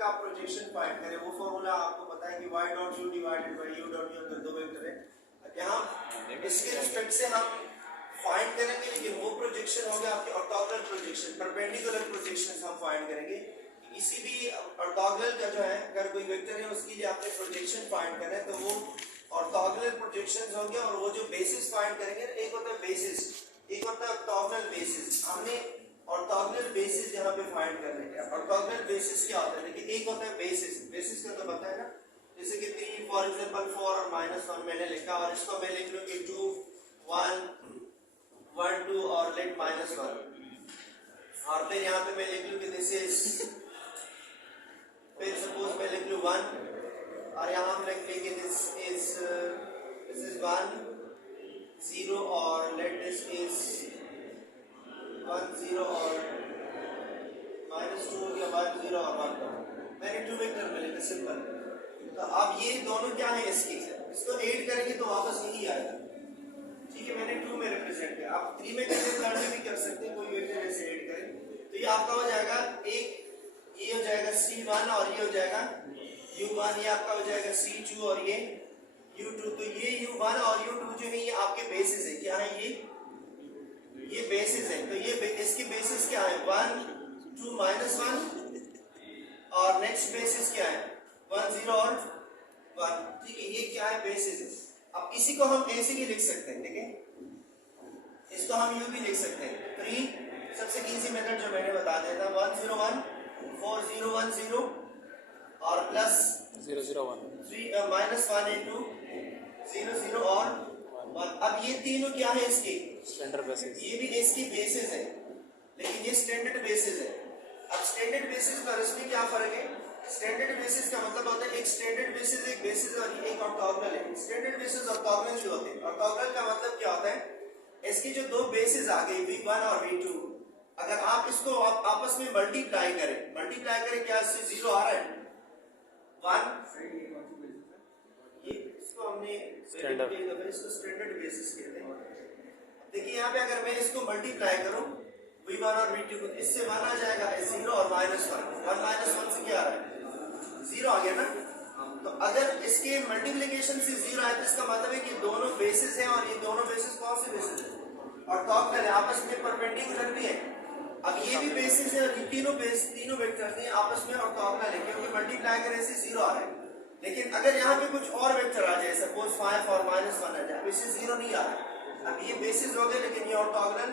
का आप projection find करें, वो फॉर्मूला आपको पता है कि y dot u divided by u dot u, अगर दो वेक्टर है यहाँ इसके रिस्पेक्ट से हम फाइंड करेंगे, लेकिन वो प्रोजेक्शन होगा आपके ऑर्थोगोनल प्रोजेक्शन, परपेंडिकुलर प्रोजेक्शंस हम फाइंड करेंगे। किसी भी ऑर्थोगोनल का जो है अगर कोई वेक्टर है उसके लिए आपने प्रोजेक्शन फाइंड करना है तो वो ऑर्थोगोनल प्रोजेक्शंस होंगे, और वो जो बेसिस फाइंड करेंगे, एक होता है बेसिस, एक होता है ऑर्थोगोनल बेसिस। हमने ऑर्थोगोनल बेसिस यहाँ पे फाइंड करने का, ऑर्थोगोनल बेसिस क्या होता है, देखिए एक होता है बेसिस, बेसिस का तो पता है ना, जैसे कि 3 फॉर एग्जांपल 4 और -1 मैंने लिखा, और इसको मैं लिख लूं कि 2 1 1 2 और लेट -1, और फिर यहाँ पे मैं लिख लूं कि दिस इज, फिर सपोज मैं लिख लूं 1, और यहाँ हम लिख लेंगे दिस इज 1 0, और लेट दिस इज 1 0 और -2 या 1 0 और 1 2, मैंने 2 वेक्टर मिले थे सिंपल। तो अब ये दोनों क्या है इसके, इसको ऐड करेंगे तो वापस यही आएगा, ठीक है, मैंने 2 में रिप्रेजेंट किया, आप 3 में करते हैं, 3 में भी कर सकते हैं, कोई वेक्टर ऐसे ऐड करें तो ये आपका हो जाएगा एक, ये हो जाएगा C1 और ये हो जाएगा U1, ये आपका हो जाएगा C2 और ये U2। तो ये U1 और U2 जो है ये आपके बेसिस है, क्या है ये बेसिस है। तो ये इसकी बेसिस क्या है 1 2 -1, और नेक्स्ट बेसिस क्या है 1 0 और 1, ठीक है, ये क्या है बेसिस है। अब इसी को हम ऐसे भी लिख सकते हैं, ठीक है, इसको हम यूं भी लिख सकते हैं। 3 सबसे इजी मेथड जो मैंने बता दिया था, 1 0 1 4 0 1 0 और प्लस 0 0 1 3 -1 2 0 0 और 1। अब ये तीनों क्या है इसके स्टैंडर्ड बेसिस, ये भी इसकी बेसिस है, लेकिन ये स्टैंडर्ड बेसिस है। अब स्टैंडर्ड बेसिस और इसमें क्या फर्क है, स्टैंडर्ड बेसिस का मतलब होता है एक स्टैंडर्ड बेसिस, एक बेसिस और एक ऑर्थोगोनल है। स्टैंडर्ड बेसिस ऑर्थोगोनल जो होते हैं, ऑर्थोगोनल का मतलब क्या होता है, इसकी जो दो बेसिस आ गई V1 और V2, अगर आप इसको आपस में मल्टीप्लाई करें क्या इससे 0 आ रहा है 1, ये इसको हमने स्टैंडर्ड, इसको स्टैंडर्ड बेसिस कहते हैं। देखिए यहाँ पे अगर मैं इसको मल्टीप्लाई करूं V1 और V2 को, इससे 1 आ जाएगा 0 और -1 1 से क्या आ रहा है 0 आ गया ना। तो अगर इसके मल्टीप्लिकेशन से 0 आए तो इसका मतलब है कि दोनों बेसिस हैं, और ये दोनों बेसिस कौन से बेसिस हैं ऑर्थोगोनल है, आपस में परपेंडिकुलर भी है। अब ये भी बेसिस है और ये तीनों वेक्टर्स हैं आपस में ऑर्थोगोनल है, क्योंकि मल्टीप्लाई करने से 0 आ रहा है। लेकिन अगर यहाँ पे कुछ और वेक्टर आ जाए, सपोज 5 और -1 आ जाए, इससे 0 नहीं आ रहा। अब ये बेसिस हो गए लेकिन ये ऑर्थोगोनल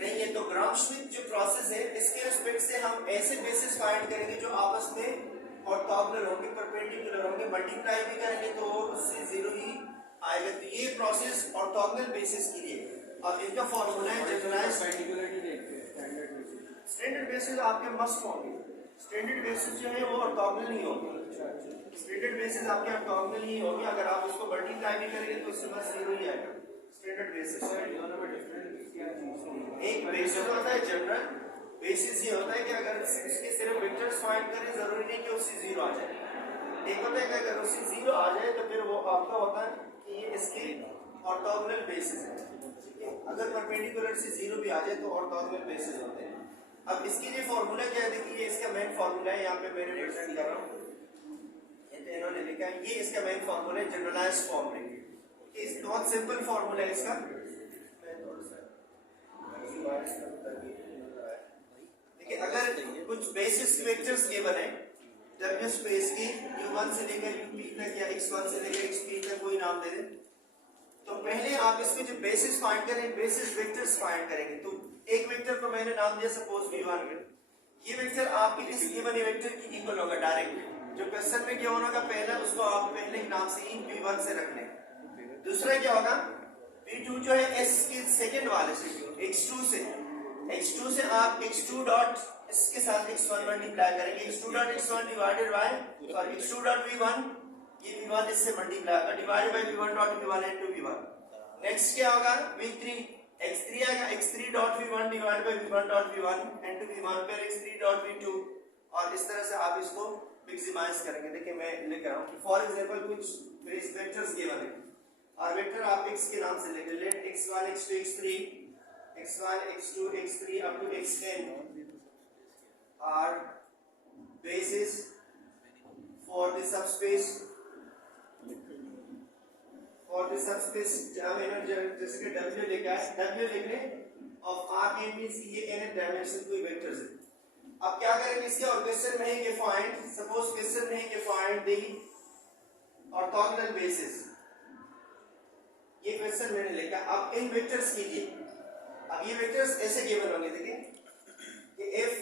नहीं है। तो ग्राम श्मिट जो प्रोसेस है, इसके रिस्पेक्ट से हम ऐसे बेसिस फाइंड करेंगे जो आपस में ऑर्थोगोनल होंगे, परपेंडिकुलर होंगे, मल्टीप्लाई भी करेंगे तो उससे 0 ही आएगा। तो ये प्रोसेस ऑर्थोगोनल बेसिस के लिए। अब इनका फॉर्मूला है जनरलाइज्ड स्टैंडर्ड बेसिस आपके मस्ट होंगे, स्टैंडर्ड बेसिस जो है वो ऑर्थोगोनल नहीं होंगे, स्टैंडर्ड बेसिस आपके ऑर्थोगोनल ही होंगे। अगर आप उसको मल्टीप्लाई भी करेंगे तो इससे बस 0 ही आएगा स्टैंडर्ड बेसिस। एक बेसिस होता है जनरल बेसिस, ये होता है कि अगर इसके सिर्फ वेक्टर्स फाइंड करें, जरूरी नहीं कि उससे 0 आ जाए। एक होता है कि अगर उससे 0 आ जाए तो फिर वो आपका होता है कि ये इसके ऑर्थोगोनल बेसिस है। अगर परपेंडिकुलर से 0 भी आ जाए तो ऑर्थोगोनल बेसिस होते हैं। अब इसके लिए फॉर्मूला क्या है, देखिए इसका मेन फॉर्मूला है, यहाँ पे मैंने रिप्रेजेंट कर रहा हूँ, इन्होंने लिखा है, ये इसका मेन फॉर्मूला है जनरलाइज्ड फॉर्म में। इस बहुत सिंपल फॉर्मूला है इसका, देखिए अगर कुछ बेसिस वेक्टर्स गिवन है W स्पेस की U1 से लेकर UP तक या X1 से लेकर XP तक कोई नाम दे दें, तो पहले आप इसमें जो बेसिस फाइंड करें, बेसिस वेक्टर्स फाइंड करेंगे। तो एक वेक्टर को मैंने नाम दिया सपोज V1, ये वेक्टर आपके इस गिवन वेक्टर की इक्वल होगा डायरेक्ट। जो क्वेश्चन में गिवन होगा पहला, उसको आप पहले के नाम से ही V1 से रख लें। दूसरा क्या होगा V2 जो है S के सेकंड वाले से, X2 से आप X2 डॉट इसके साथ X1 मल्टीप्लाई करेंगे, X2 dot X1 divided by और X2 डॉट V1, ये V1 इससे मल्टीप्लाई होगा divided by V1 dot V1 into V1। Next क्या होगा V3, X3 आएगा, X3 dot V1 divided by V1 dot V1 into V1 फिर X3 dot V2, और इस तरह से आप इसको मैक्सिमाइज करेंगे। देखिए मैं लिख रहा हूं, फॉर एग्जांपल कुछ बेस वेक्टर्स गिवन है और वेक्टर आप x के नाम से लेंगे, late x1 x2 x3 x1 x2 x3 up to xn are basis for the subspace जैसे कि W लिखा है, W लिखने of Rn means ये nth डायमेंशन कोई वेक्टर्स है। अब क्या करेंगे इसके, और क्वेश्चन में है कि फाइंड, सपोज क्वेश्चन में है कि फाइंड द ऑर्थोगोनल बेसिस, ये क्वेश्चन मैंने लिखा। अब इन वेक्टर्स कीजिए। अब ये वेक्टर्स ऐसे गिवन होंगे, देखिए कि if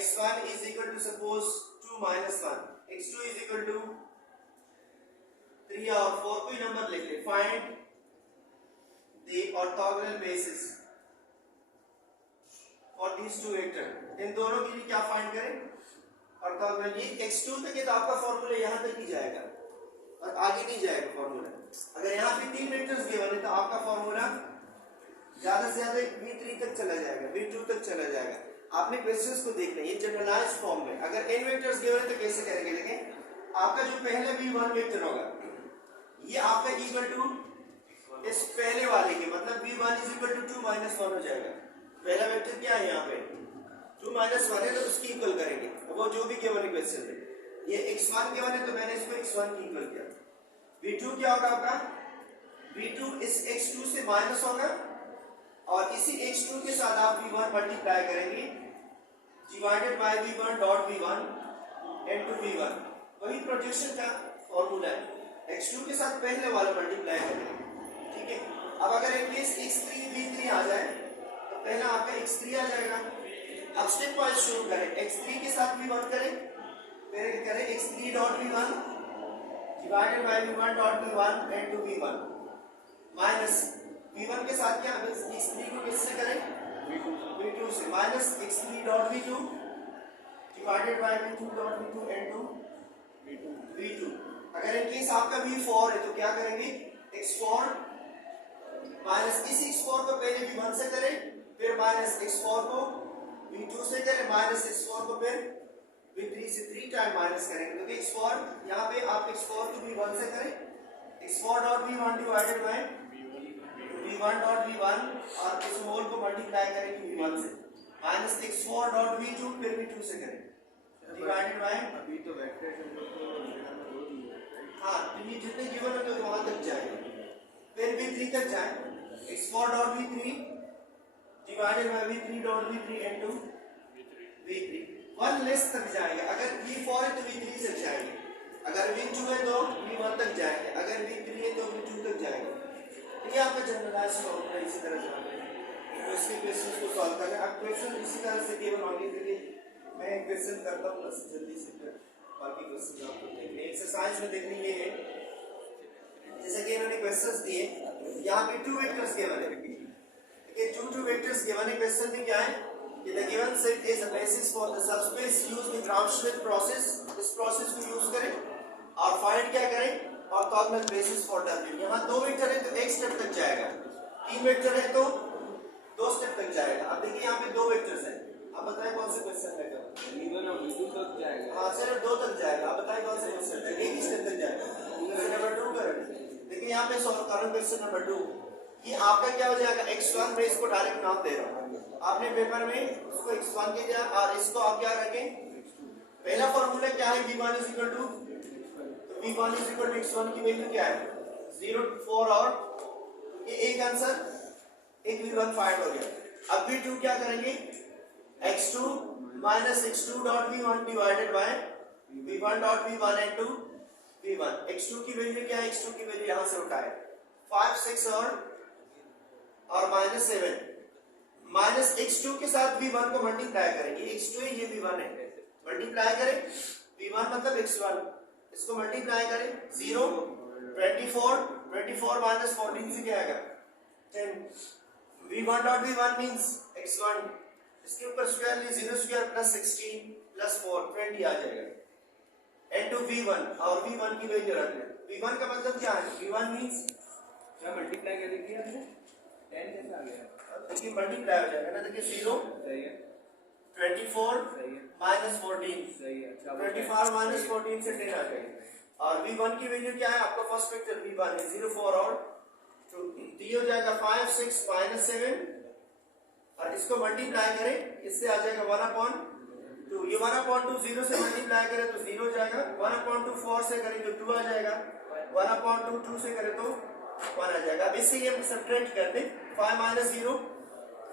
x1 is equal to suppose 2 minus 1, x2 is equal to 3 और 4, कोई नंबर लिख ले। Find the orthogonal basis for these two vector, इन दोनों के लिए क्या फाइंड करें, ऑर्थोगोनल। ये x2 तक है तो आपका फॉर्मूला यहां तक ही जाएगा और आगे नहीं जाएगा फॉर्मूला। अगर यहाँ पे 3 वेक्टर्स गिवन है तो आपका फॉर्मूला ज्यादा से ज्यादा v3 तक चला जाएगा, v2 तक चला जाएगा। आपने क्वेश्चंस को देखना, ये जनरलाइज्ड फॉर्म में। अगर n वेक्टर्स गिवन है तो कैसे करेंगे, देखें आपका जो पहला v1 वेक्टर होगा ये आपका इक्वल टू इस पहले वाले के, मतलब v1 is equal to 2 minus 1 हो जाएगा। पहला वेक्टर क्या है यहाँ पे 2 माइनस 1 है तो उसकी इक्वल करेंगे, वो जो भी गिवन है क्वेश्चन में। ये x1 गिवन है तो मैंने इसको x1 की इक्वल किया। v2 क्या होगा आपका, v2 इस x2 से माइनस होगा और इसी x2 के साथ आप v1 मल्टीप्लाई करेंगे divided by v1 dot v1 into v1, वही प्रोजेक्शन का फॉर्मूला है। x2 के साथ पहले वाला मल्टीप्लाई करेंगे, ठीक है। अब अगर इन केस x3 v3 आ जाए तो पहला आपका x3 आ जाएगा। अब स्टेप वाइज शुरू करें, x3 के साथ v1 करें, फिर करें x3 dot v1 divided by v1 dot v1 into v1 minus v1 के साथ क्या x3 को किससे करें, v2 से, minus x3 dot v2 divided by v2 dot v2 into v2। अगर इन केस आपका v4 है तो क्या करेंगे, x4 माइनस इस x4 को पहले v1 से करें, फिर माइनस x4 को v2 से करें, माइनस x4 को फिर v3 से 3 टाइम माइनस करेंगे, क्योंकि x4 यहाँ पे आप x4 को v1 से करें, x4 dot v1 divided by v1 dot v1 और इस होल को मल्टीप्लाई करेंगे v1 से, माइनस x4 डॉट v2 फिर v2 से करें डिवाइडेड बाय, अभी तो वेक्टर हाँ तो ये जितने गिवन होंगे तो वहां तक जाएंगे, फिर v3 तक जाए, x4 dot v3 divided by v3 dot v3 into v3, 1 less तक जाएंगे। अगर v4 है तो v3 तक जाएंगे, अगर v2 है तो v1 तक जाएंगे, अगर v3 है तो v2 तक जाएंगे। तो ये आपका जनरलाइज्ड फॉर्मूला इसी तरह जाएगा। तो इसके क्वेश्चंस को सॉल्व करें। अब क्वेश्चन इसी तरह से केवल होंगे, क्योंकि मैं क्वेश्चन करता हूँ बस जल्दी से, फिर बाकी क्वेश्चन आपको देखने एक्सरसाइज में देखनी ये है। जैसे कि इन्होंने क्वेश्चंस दिए, यहाँ पे 2 वेक्टर्स गिवन है, देखिए 2 वेक्टर्स गिवन है। क्वेश्चन में क्या है कि the given set is the basis for the subspace used in Gram Schmidt process. इस प्रोसेस को यूज करें और फाइंड क्या करें, ऑर्थोगोनल बेसिस फॉर W। यहाँ 2 वेक्टर है तो 1 स्टेप तक जाएगा, 3 वेक्टर है तो 2 स्टेप तक जाएगा। अब देखिए यहाँ पे 2 वेक्टर्स हैं, अब बताएं कौन से क्वेश्चन है, v1 और v2 तक जाएगा। हाँ सिर्फ 2 तक जाएगा। आप बताएं कौन से क्वेश्चन है, एक ही स्टेप तक जाएगा। क्वेश्चन नंबर 2 करें। देखिए यहाँ पे सॉल्व करें क्वेश्चन नंबर 2। ये आपका क्या हो जाएगा, x1 में इसको डायरेक्ट नाम दे रहा हूँ, आपने पेपर में उसको x1 के दिया और इसको आप क्या रखें, पहला फॉर्मूला क्या है, v1 इज इक्वल टू, तो v1 is equal to x1 की वैल्यू क्या है 0, 4 और ये एक आंसर, एक v1 फाइंड हो गया। अब v2 क्या करेंगे, x2 minus x2 dot v1 divided by v1 dot v1 into v1। x2 की वैल्यू क्या है, x2 की वैल्यू यहां से उठाए 5, 6 और माइनस 7, माइनस x2 के साथ v1 को मल्टीप्लाई करेंगे, x2 है ये v1 है, मल्टीप्लाई करें v1 मतलब x1, इसको मल्टीप्लाई करें 0, 24 माइनस 14 से क्या आएगा 10, v1 dot v1 means x1, इसके ऊपर स्क्वायर लिए 0 स्क्वायर प्लस 16 प्लस 4 20 आ जाएगा इनटू v1 और v1 की वैल्यू रख लें। v1 का मतलब क्या है, v1 मींस क्या मल्टीप्लाई कर देखिए आपने 10 कैसे आ गया, देखिए मल्टीप्लाई हो जाएगा ना, देखिए 0 सही है, 24 सही है, माइनस 14, सही है, 24 माइनस 14 से 10 आ जाएगा। और v1 की वैल्यू क्या है, आपका फर्स्ट वेक्टर v1 है 0, 4 और 2, तो ये हो जाएगा 5, 6 माइनस 7 और इसको मल्टीप्लाई करें, इससे आ जाएगा 1 अपॉन 2 ये 1/2 0 से मल्टीप्लाई करें तो 0 हो जाएगा, 1/2 4 से करें तो 2 आ जाएगा, 1/2 2 से करें तो 1 आ जाएगा। अब इससे ये सब्ट्रैक्ट कर दें, 5 - 0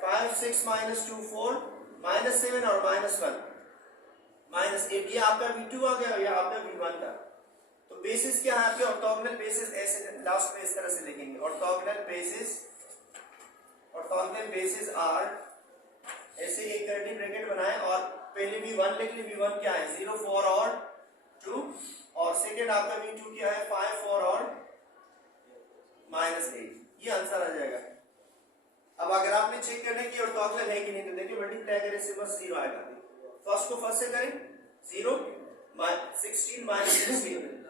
5 6 - 2 4 -7 और -1 -8 ये आपका V2 आ गया और ये आपका V1 था। तो बेसिस क्या है आपके ऑर्थोगोनल बेसिस, ऐसे लास्ट में इस तरह से लिखेंगे, ऑर्थोगोनल बेसिस आर, ऐसे एक कर्ली ब्रैकेट बनाएं और पहले V1 लिख ली, V1 क्या है 0 4 और 2 और सेकंड आपका V2 क्या है 5 4 और -8, ये आंसर आ जाएगा। अब अगर आपने चेक करना है कि ऑर्थोगोनल है कि नहीं तो देखिए मल्टीप्लाई करें से बस 0 आएगा। फर्स्ट को फर्स्ट से करें 0 16 -16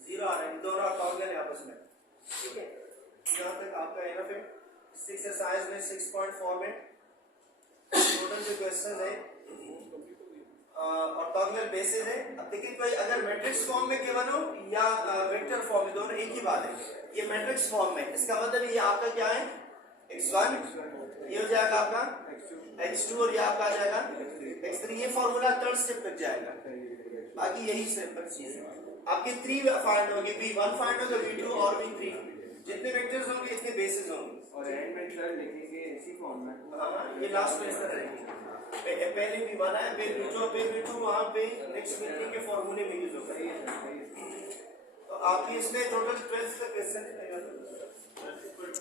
0 आ रहा है, दोनों ऑर्थोगोनल है आपस में, ठीक है। यहाँ तक आपका एनफ है। इस एक्सरसाइज में 6.4 में टोटल जो क्वेश्चन है ऑर्थोगोनल बेसिस है। अब देखिए कोई अगर मैट्रिक्स फॉर्म में गिवन हो या वेक्टर फॉर्म में, दोनों एक ही बात है। ये मैट्रिक्स फॉर्म में, इसका मतलब ये आपका क्या है x1, ये हो जाएगा आपका x2 और ये आपका आ जाएगा x3। ये फॉर्मूला थर्ड स्टेप तक जाएगा, बाकी यही सिंपल चीज है। आपके 3 फाइंड होंगे, V1 फाइंड होगा, V2 और V3, जितने वेक्टर्स होंगे इतने बेसिस होंगे। और एंड में सर लिखेंगे इसी फॉर्म में। हाँ ये लास्ट में इस तरह रहेंगे, पहले V1 है फिर V2 फिर V2, वहां पे नेक्स्ट V3 के फॉर्मूले में यूज होगा। तो आपकी इसमें टोटल 12 क्वेश्चन